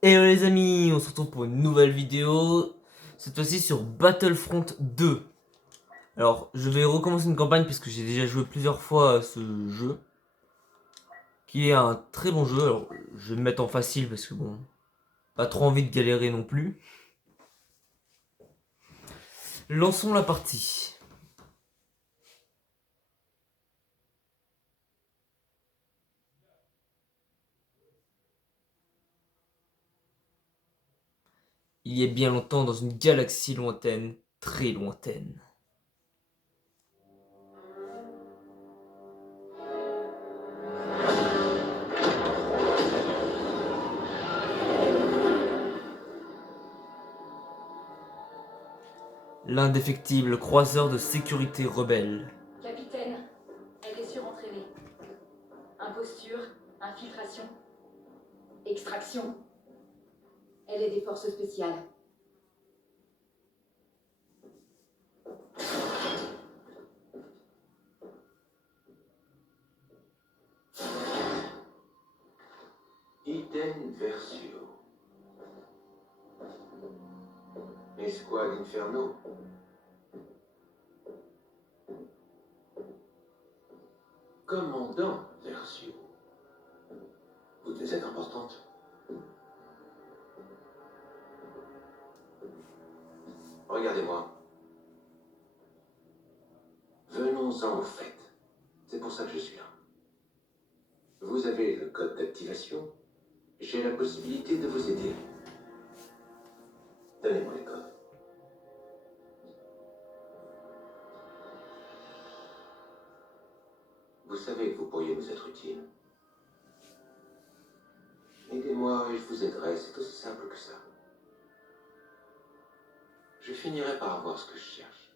Et les amis, on se retrouve pour une nouvelle vidéo, cette fois-ci sur Battlefront 2. Alors, je vais recommencer une campagne puisque j'ai déjà joué plusieurs fois à ce jeu, qui est un très bon jeu. Alors, je vais me mettre en facile parce que bon, pas trop envie de galérer non plus. Lançons la partie. Il y a bien longtemps dans une galaxie lointaine, très lointaine. L'indéfectible croiseur de sécurité rebelle. Capitaine, elle est surentraînée. Imposture, infiltration, extraction. Elle est des forces spéciales. Iden Versio. Escouade Inferno. Commandant Versio. Vous devez être importante. Regardez-moi. Venons-en au fait. C'est pour ça que je suis là. Vous avez le code d'activation. J'ai la possibilité de vous aider. Donnez-moi les codes. Vous savez que vous pourriez nous être utile. Aidez-moi et je vous aiderai, c'est aussi simple que ça. Je finirai par avoir ce que je cherche.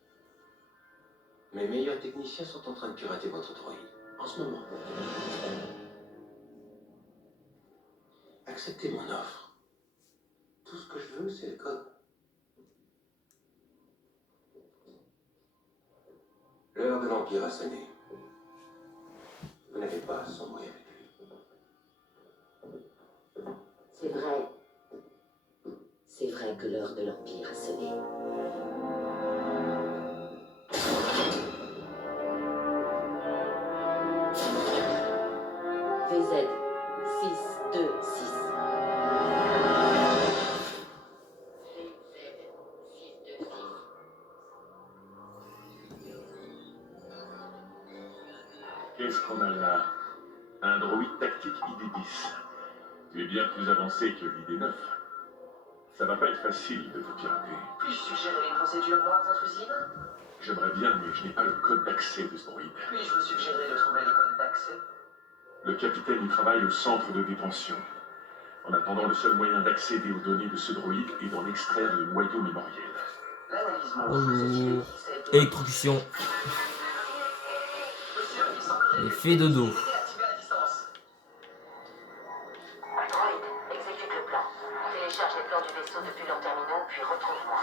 Mes meilleurs techniciens sont en train de pirater votre droïde, en ce moment. Acceptez mon offre. Tout ce que je veux, c'est le code. L'heure de l'Empire a sonné. Vous n'avez pas à sombrer avec lui. C'est vrai. C'est vrai que l'heure de l'Empire a sonné. VZ 626. Qu'est-ce qu'on a là? Un droïde tactique ID-10. Tu es bien plus avancé que l'ID-9. Ça va pas être facile de te pirater. Puis-je suggérer une procédure moins intrusive? J'aimerais bien, mais je n'ai pas le code d'accès de ce droïde. Puis-je vous suggérer de trouver le code d'accès? Le capitaine y travaille au centre de détention. En attendant, le seul moyen d'accéder aux données de ce droïde est d'en extraire le noyau mémoriel. L'analyse montre que Bonjour. cette unité Électrocution. Monsieur, il semblerait Effet de dos. activé à distance. Droïde, exécute le plan. Télécharge les plans du vaisseau depuis leurs terminaux, puis retrouve-moi.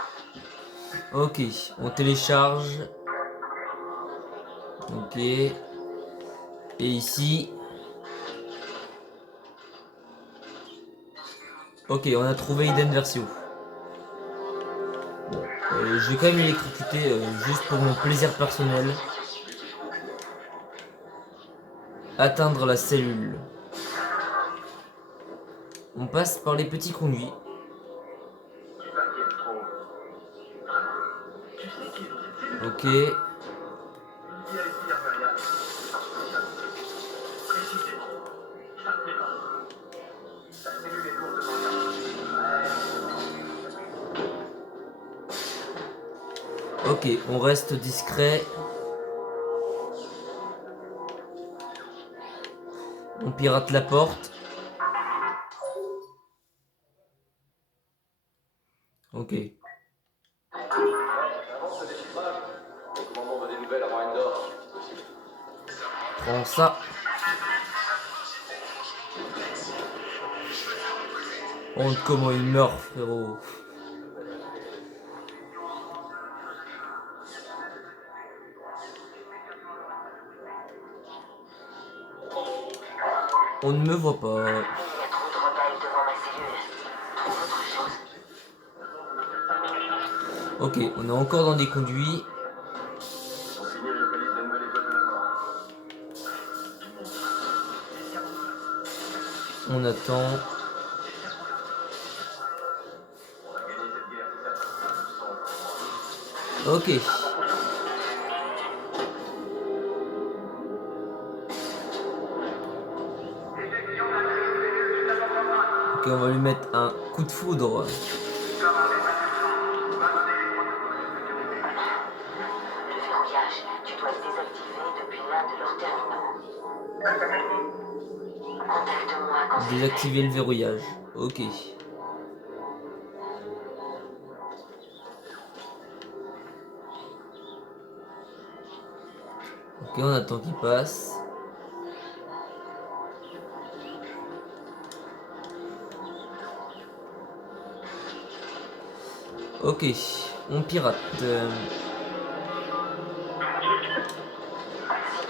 Ok, on télécharge. Ok. Et ici. Ok, on a trouvé Iden Versio. Bon, je vais quand même l'électrocuter juste pour mon plaisir personnel. Atteindre la cellule. On passe par les petits conduits. Tu m'inquiètes trop. Tu sais qui est dans cette cellule? Ok. Il y a ici impérial. Précisément. Ça ne plaît pas. La cellule est lourdement chargée. Ok, on reste discret. On pirate la porte. Ok. Avance le déchiffrage. Le commandant veut des nouvelles avant Endor. Prends ça. Honte comment il meurt, frérot. On ne me voit pas. Il y a trop de rebelles devant ma cellule. Ok, on est encore dans des conduits. Pour finir, je localise la nouvelle étoile de la mort. On attend. On va gagner cette guerre, c'est certain. Ok. Ok, on va lui mettre un coup de foudre. Le verrouillage, tu dois le désactiver depuis l'un de leurs terminaux. Contacte-moi quand c'est Désactiver le verrouillage. Ok. Ok, on attend qu'il passe. Ok, on pirate. Si tu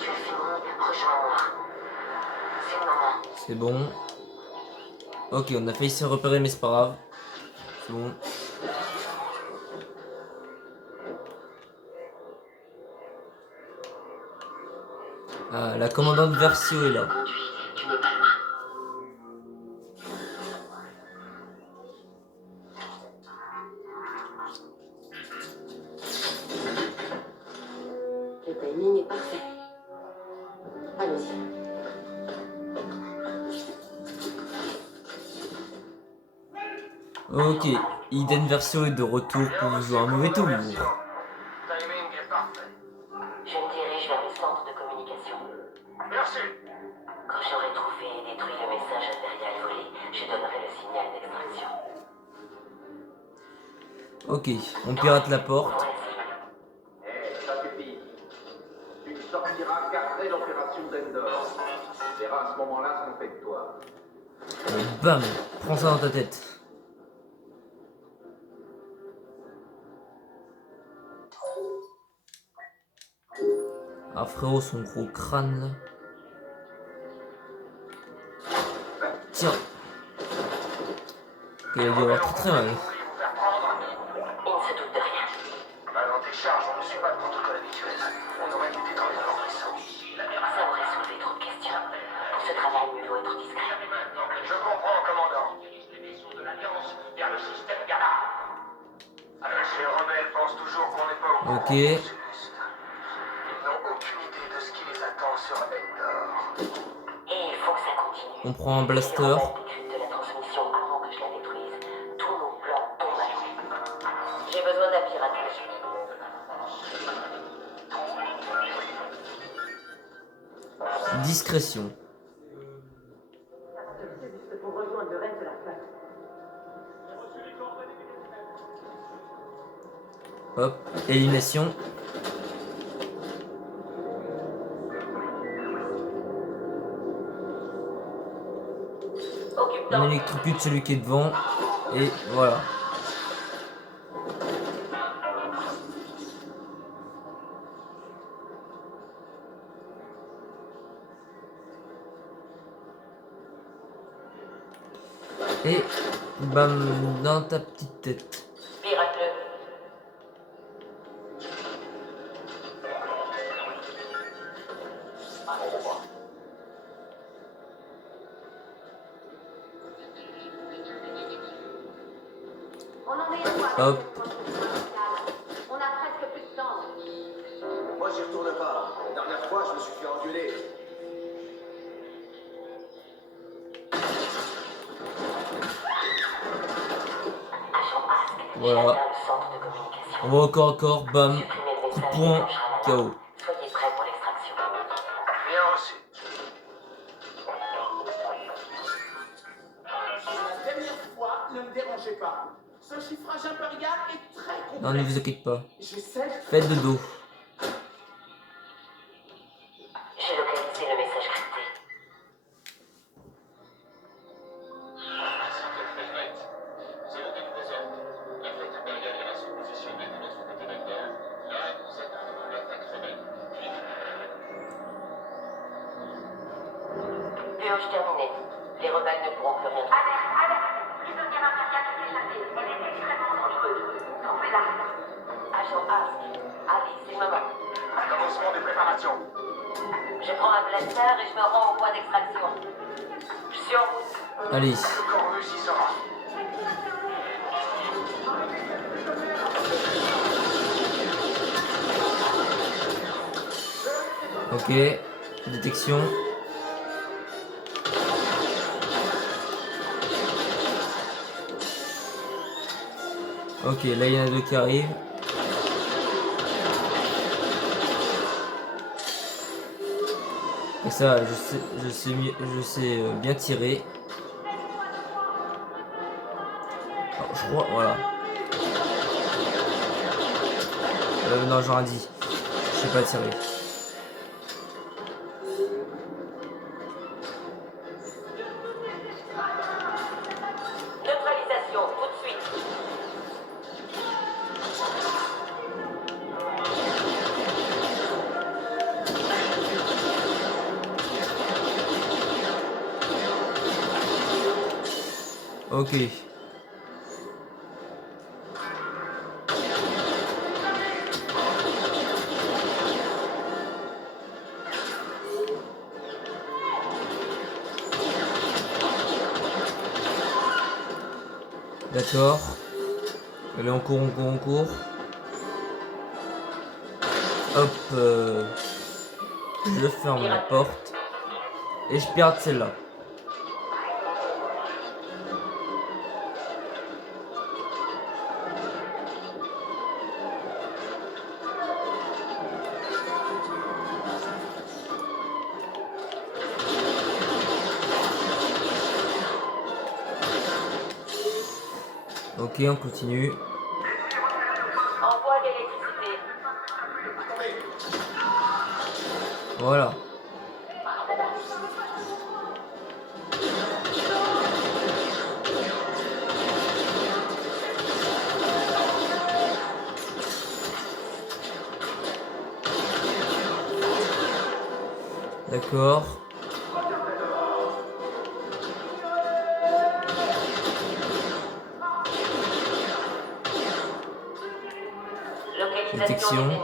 es fini, rejoins-moi. C'est le moment. C'est bon. Ok, on a failli se repérer, mais c'est pas grave. C'est bon. Ah, la commandante Versio est là. Tu n'es pas loin. Le timing est parfait. Allons-y. Ok, Eden Versio est de retour pour vous jouer un mauvais tour. Timing est parfait. Je me dirige vers le centre de communication. Merci. Quand j'aurai trouvé et détruit le message impérial volé, je donnerai le signal d'extraction. Ok, on pirate la porte. Eh, ça suffit. Tu ne sortiras qu'après l'opération d'Endor. Tu verras à ce moment-là ce qu'on fait de toi. Bam, prends ça dans ta tête. Ah frérot, son gros crâne là. Tiens. Ok, il va avoir très mal. Il ne se doute de rien. Dans tes charges, on ne suit pas le protocole habituel. On aurait dû détruire leur vaisseau. Ça aurait soulevé trop de questions. Pour ce travail, mieux vaut être discret. Je comprends, commandant. Les vaisseaux de l'Alliance vers le système Gala. Ces rebelles pensent toujours qu'on n'est pas au courant. Ok. Ils n'ont aucune idée de ce qui les attend sur Endor. Et il faut que ça continue. On prend un Si blaster. les rebelles décryptent la transmission avant que je la détruise, tous nos plans tombent à l'eau. J'ai besoin d'un piratage. Discrétion. Pour rejoindre le reste de la flotte. Hop, élimination. On électrocute celui qui est devant. Et voilà. Et bam, dans ta petite tête. Pirate-le. On en est où avec Hop. cette construction spatiale? On a presque plus de temps. Moi, j'y retourne pas. La dernière fois, je me suis fait engueuler. Agent Ask. Voilà. J'ai atteint le centre de communication. On va encore, bam. Supprimez le Coup de message poing, déclenchera la KO. norme. Soyez prêts pour l'extraction. Bien reçu. La dernière fois, ne me dérangez pas. Ce chiffrage impérial est très complexe. Non, ne vous inquiétez pas. J'essaie. Faites de dos. J'ai localisé le message crypté. C'est le déposant. La flotte impériale ira se positionner de l'autre côté d'Endor. Là, nous attendrons l'attaque rebelle. Purge terminée. Les rebelles ne pourront plus rien trouver. Alerte, alerte. Prisonnière impériale est échappée. Elle est extrêmement dangereuse. Trouvez-la. Allez. Le Corvus y sera. Ok. Détection. Ok, là il y en a deux qui arrivent. Et ça, je sais bien tirer. Alors, je crois, voilà. Non, j'aurais dit. Je sais pas tirer. Neutralisation, tout de suite. Ok. D'accord. Allez, on court, on court, on court. Hop. Je ferme la porte. Et je pirate celle-là. Ok, on continue. Envoi d'électricité. Voilà. D'accord. Localisation Détection. des ennemis.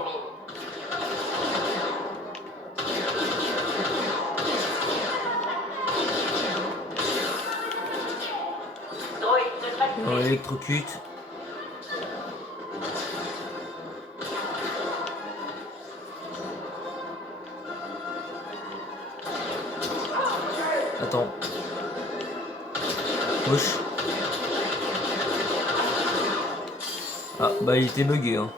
Droïde On neutralisé. l'électrocute. Attends. Push. Ah, bah il était bugué, hein.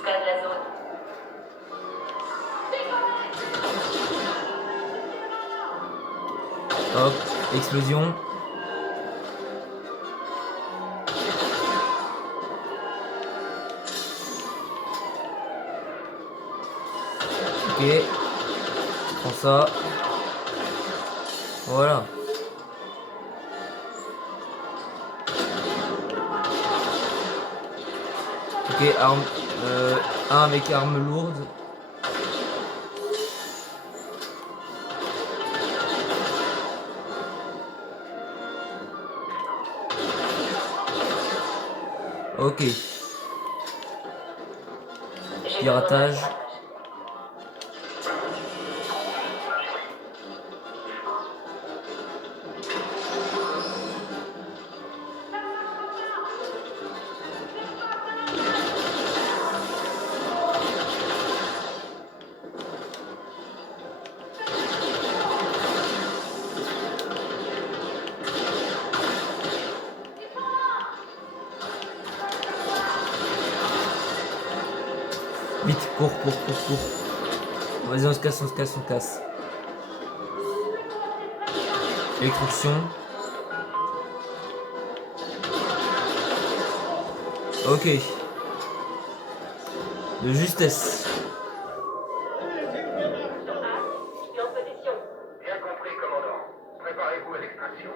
Scanne la zone. Hop, explosion. Ok. Prends ça. Voilà. Ok, arme. Un avec arme lourde. Ok. Piratage. Vite, cours, cours, cours, cours. Vas-y, on se casse, on se casse, on se casse. Électrocution. Ok. De justesse. En position. Bien compris, commandant. Préparez-vous à l'extraction.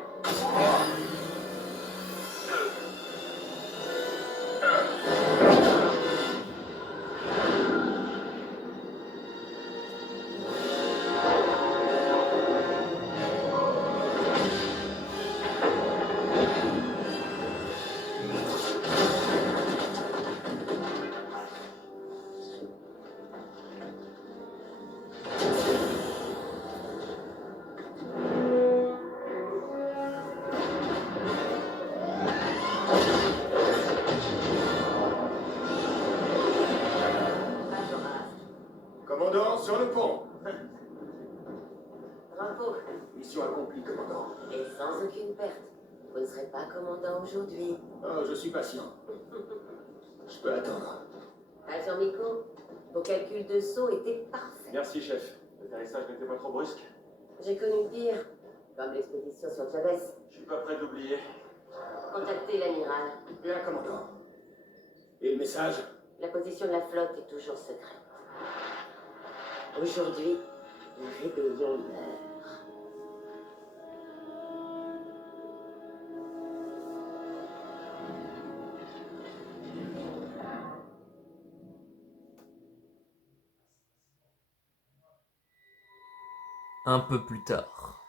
sur le pont. Bravo. Mission accomplie, commandant. Et sans aucune perte. Vous ne serez pas commandant aujourd'hui. Oh, je suis patient. Je peux attendre. Agent Miko, vos calculs de saut étaient parfaits. Merci, chef. L'atterrissage n'était pas trop brusque. J'ai connu pire, comme l'expédition sur Chavez. Je suis pas prêt de l'oublier. Contactez l'amiral. Bien, commandant. Et le message? La position de la flotte est toujours secrète. Aujourd'hui, la rébellion meurt. Un peu plus tard.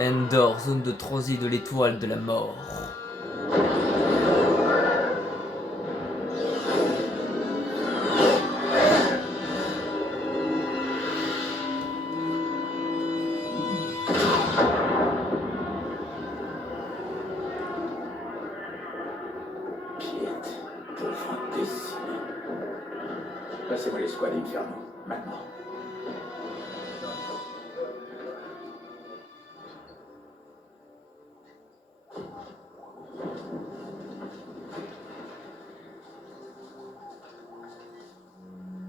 Endor, zone de transit de l'étoile de la mort. Piette, pauvre imbécile. Passez-moi l'escouade Inferno, maintenant.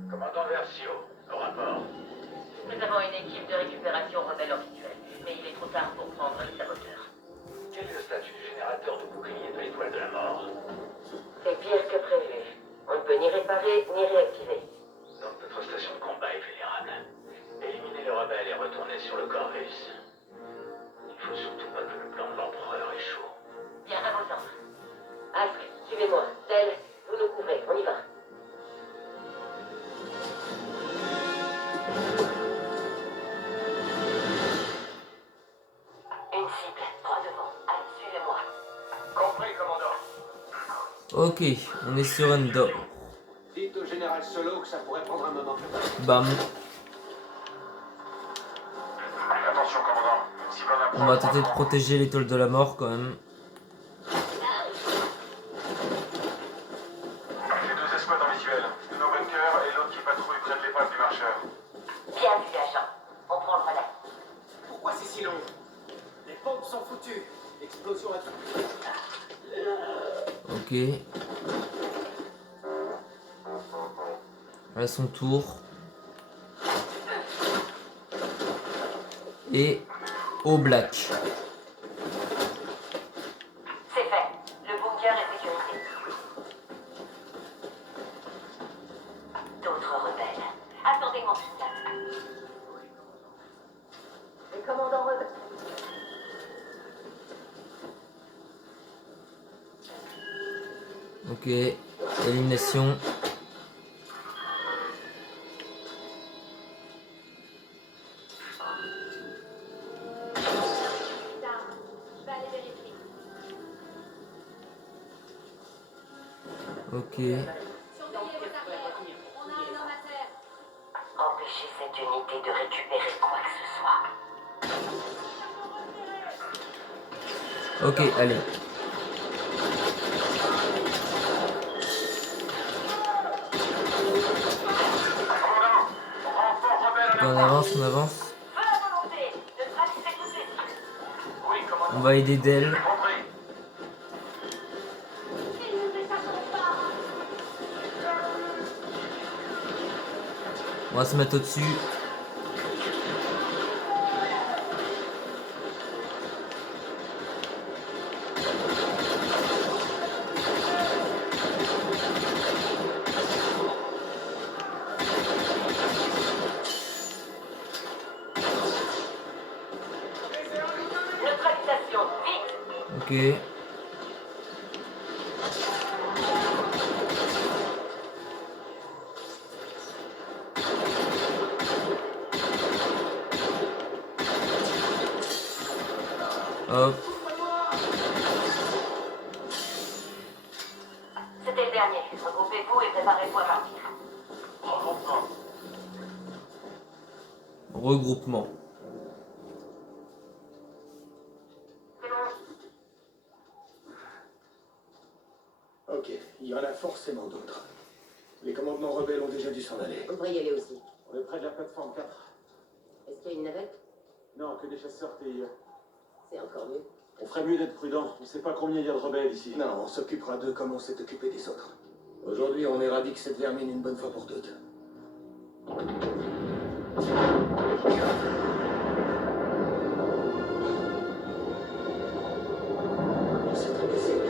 Commandant Versio, au rapport. Nous avons une équipe de récupération rebelle en rituel, mais il est trop tard pour prendre les saboteurs. Quel est le statut du générateur de bouclier de l'étoile de la mort? C'est pire que prévu. On ne peut ni réparer ni réactiver. Donc notre station de combat est vulnérable. Éliminez les rebelles et retournez sur le Corvus. Il faut surtout pas que le plan de l'empereur échoue. Bien, à vos ordres. Asque, suivez-moi. Tel, vous nous couvrez. On y va. Une cible, droit devant. Allez, suivez-moi. Compris, commandant. Ok, on est sur Endor. Dites au général Solo que ça pourrait prendre un moment. Bam. Attention, commandant. Une cible en approche. On va tenter de protéger l'étoile de la mort quand même. J'ai 2 escouades en visuel. Une au bunker et l'autre qui patrouille près de l'épave du marcheur. Bien vu, agent. On prend le relais. Pourquoi c'est si long? Les pompes sont foutues. L'explosion a tout. Ok. À son tour. Et au black. C'est fait. Le bunker est sécurisé. D'autres rebelles. Attendez mon système. Le commandant rebelle. Ok. Élimination. Je vais aller vérifier. Ok. Surveillez vos arrières. On a un homme à terre. Empêchez cette unité de récupérer quoi que ce soit. Ok, allez. On avance, on avance. Feu à volonté de traverser toutes les cibles. Oui, commandant. On va aider d'elle. Compris. Ils nous échapperont pas. On va se mettre au-dessus. Neutralisation, vite. Ok. Hop. C'était le dernier. Regroupez-vous et préparez-vous à partir. Regroupement. C'est bon. Ok, il y en a forcément d'autres. Les commandements rebelles ont déjà dû s'en aller. On devrait y aller aussi. On est près de la plateforme 4. Est-ce qu'il y a une navette? Non, que des chasseurs TIE. C'est encore mieux. On ferait mieux d'être prudent. On sait pas combien il y a de rebelles ici. Non, on s'occupera d'eux comme on s'est occupé des autres. Aujourd'hui, on éradique cette vermine une bonne fois pour toutes. C'est très facile.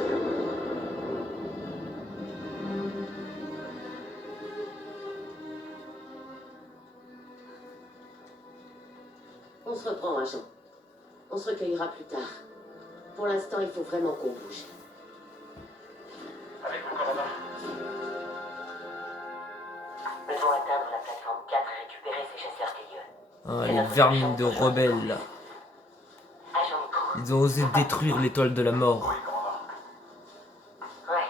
On se reprend, agent. On se recueillera plus tard. Pour l'instant, il faut vraiment qu'on bouge. Avec vous, commandant. Nous devons atteindre la plateforme 4 et récupérer ces chasseurs TIE. Ah, les vermines de rebelles là. Agent Nico. Ils ont osé détruire l'étoile de la mort. Oui, commandant. Ouais.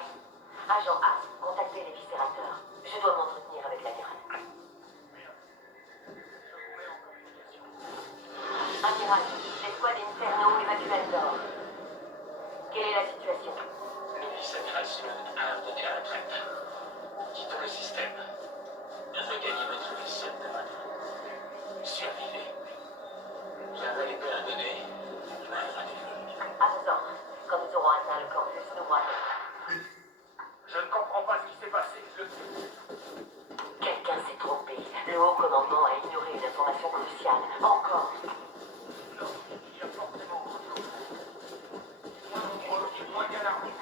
Agent A, contactez les viscérateurs. Je dois m'entretenir avec l'amiral. Amiral, l'escouade Inferno évacue Endor. Quelle est la situation? Le vice-amiral Simon a ordonné à la retraite. Quittons le système. Regagnez votre vaisseau de maintenant. Survivez. J'avais à donner. À vos ordres. Quand nous aurons atteint le campus, nous voyons. Je ne comprends pas ce qui s'est passé. Quelqu'un s'est trompé. Le haut commandement a ignoré une information cruciale. Encore. Il y a forcément autre chose. Moins nombreux et moins bien armés.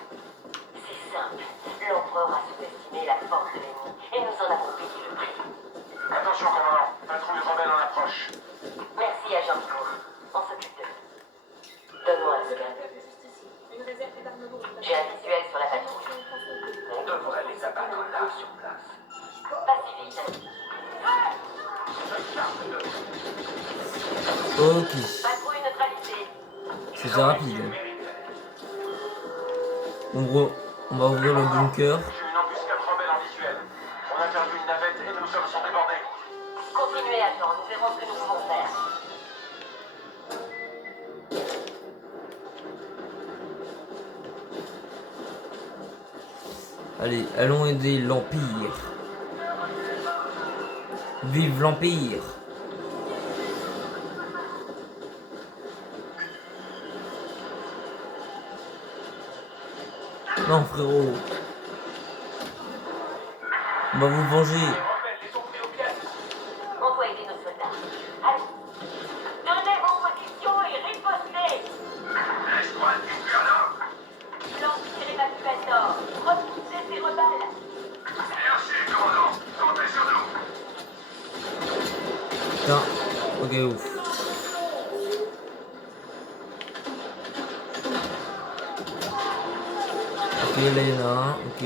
C'est simple. L'empereur a sous-estimé la force de l'ennemi et nous en avons payé le prix. Attention, commandant. Patrouille rebelle en approche. Merci, agent Nico. On s'occupe d'eux. Donne-moi un scan. J'ai un visuel sur la patrouille. On devrait les abattre là, sur place. Pas si vite. Ok. Patrouille neutralisée. C'était rapide. On va ouvrir le bunker. J'ai une embuscade rebelle en visuel. On a perdu une navette et nos hommes sont débordés. Continuez, agent. Nous verrons ce que nous pouvons faire. Allez, allons aider l'Empire. Vive l'Empire. Non, frérot. On va vous venger. Les rebelles les ont pris au piège. On doit aider nos soldats. Allez. Donnez vos positions et ripostez. L'escouade Inferno. L'Empire évacue Endor. Repoussez ces rebelles. Merci, commandant. Comptez sur nous. Putain. Ok, ouf. Ok, là il y en a un. Ok.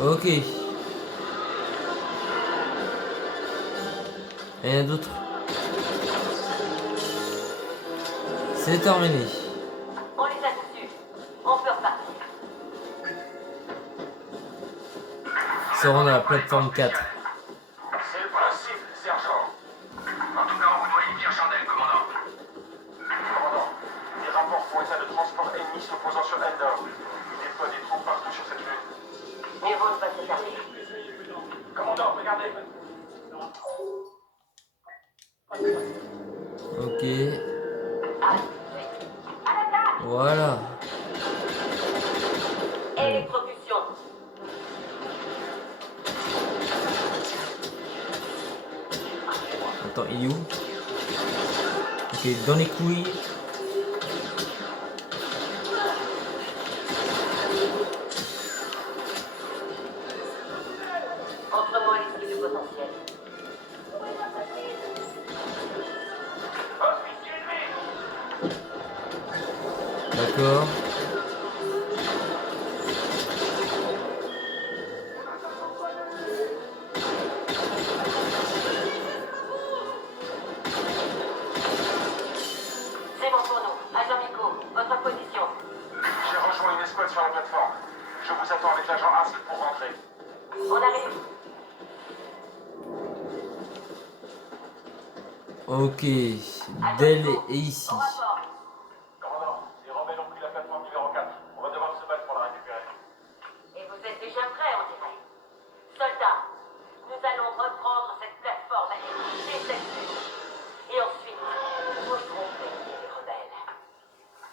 Ok. Rien d'autre. C'est terminé. On les a tous eus. On peut repartir. Se rendre à la plateforme 4. C'est le principe, sergent. En tout cas, on vous doit une tire chandelle, commandant. Commandant, des rapports font état de transport ennemi s'opposant sur Endor. Il déploie des troupes partout sur cette lune. Mieux vaut ne pas s'écarter. Commandant, regardez. Ok. Allez. À l'attaque. Voilà. Électrocution. Attends, il est où? Ok, dans les couilles. Montre-moi l'esprit du potentiel. D'accord. C'est bon pour nous. Agent Nico, Ok, Del est ici. Au rapport. Commandant, les rebelles ont pris la plateforme numéro 4. On va devoir se battre pour la récupérer. Et vous êtes déjà prêts, on dirait. Soldats, nous allons reprendre cette plateforme et quitter cette zone. Et ensuite, nous oserons payer les rebelles.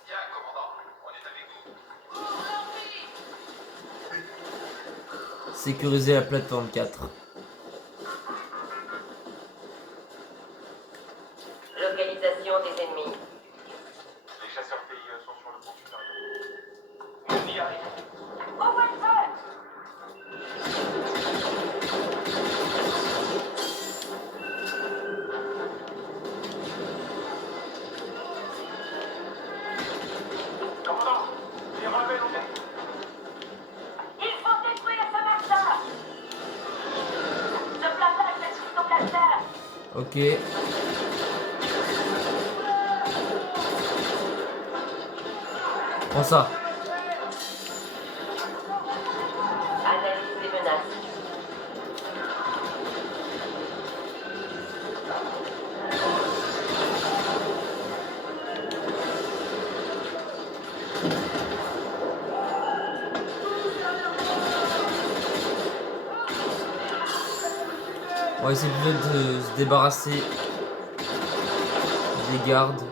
Bien, commandant, on est avec vous. Sécuriser la plateforme 4. Localisation des ennemis. Les chasseurs TIE sont sur le pont supérieur. On y arrive. Commandant, les rebelles ont été... Il faut détruire ce marchand. Ce blindage est sous ton blaster. Ok. Prends ça. Analyse les menaces. On va essayer peut-être de se débarrasser des gardes.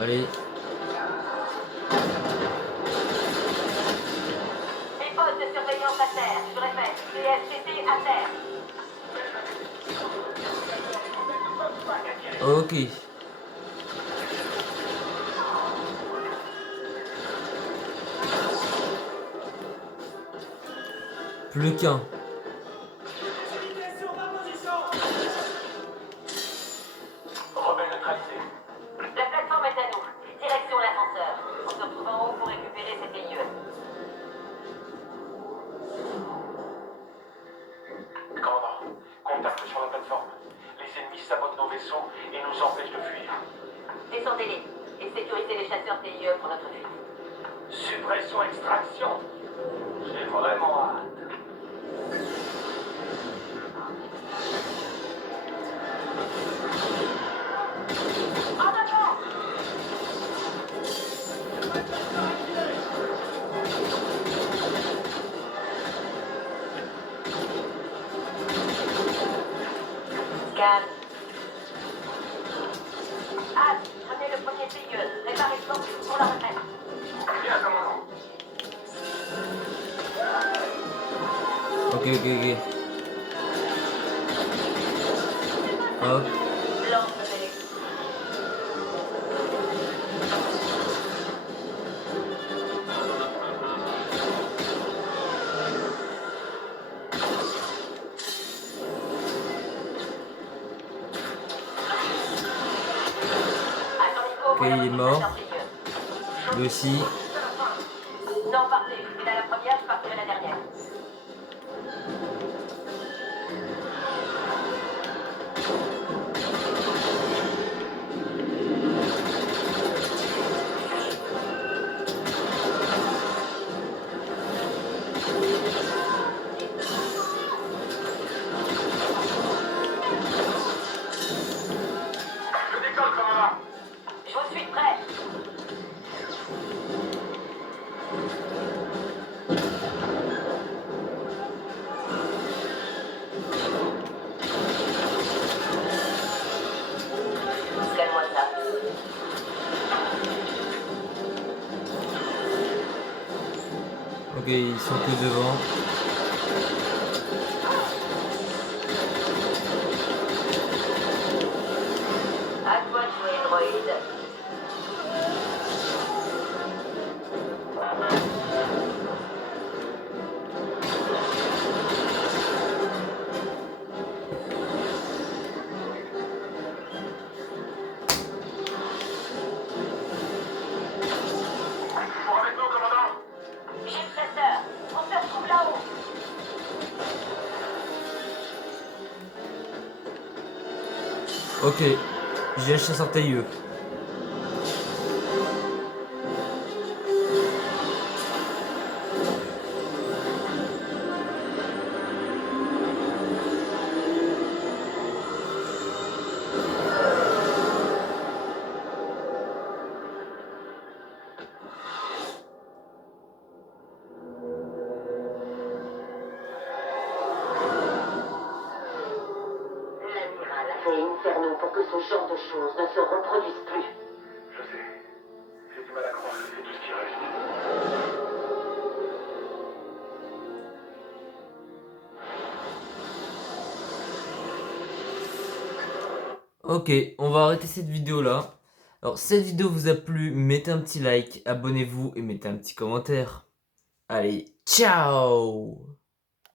Allez. Les postes de surveillance à terre. Je répète, PSCT à terre. Ok. Plus qu'un. Rebelles neutralisés. La plateforme est à nous. Direction l'ascenseur. On se retrouve en haut pour récupérer ces TIE. Commandant, contact sur la plateforme. Les ennemis sabotent nos vaisseaux et nous empêchent de fuir. Descendez-les et sécurisez les chasseurs TIE pour notre fuite. Suppression extraction. J'ai vraiment hâte. En avant! Scan. Hâte, prenez le premier TIE. Préparez le plan pour la retraite. Bien, commandant. Ok, ok, ok. Hop. Lance le télé. Ok, il est mort. Lui aussi. Non, partez. Il a la première, je partirai la dernière. Je décolle, commandant. Je vous suis prêt. Scanne-moi ça. Ok, ils sont que devant. À toi de jouer, droïde. Pour avec nous, commandant. J'ai le chasseur. On se retrouve là-haut. Ok, j'ai le chasseur tailleux. que ce genre de choses ne se reproduisent plus. Je sais. J'ai du mal à croire que c'est tout ce qui reste. Ok, on va arrêter cette vidéo là. Alors si cette vidéo vous a plu, mettez un petit like, abonnez-vous et mettez un petit commentaire. Allez, ciao!